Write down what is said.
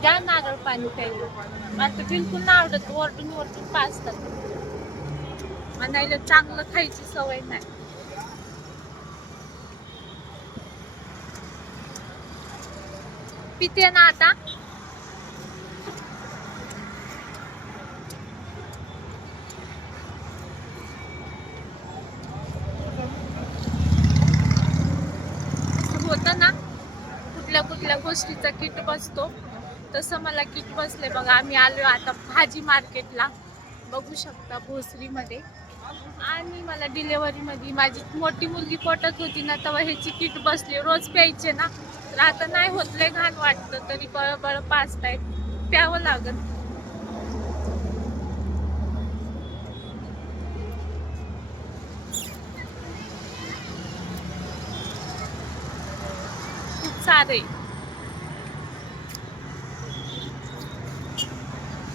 द्या नारळ पाणी प्यायला. मला तर बिलकुल नाही आवडत, वरतून वरतून पाजतात. म्हणायला चांगलं खायची सवय नाही. पिते ना आता. होतं ना कुठल्या कुठल्या गोष्टीचा किट बसतो, तसं मला किट बसले बघा. आम्ही आलो आता भाजी मार्केटला, बघू शकता भोसरीमध्ये. आणि मला डिलेव्हरीमध्ये माझी मोठी मुलगी पोटात होती ना, तेव्हा ह्याची किट बसली. रोज प्यायचे ना, तर आता नाही होत, लय घाण वाटतं, तरी बळ पाजतायत, प्यावं लागत. खूप सारे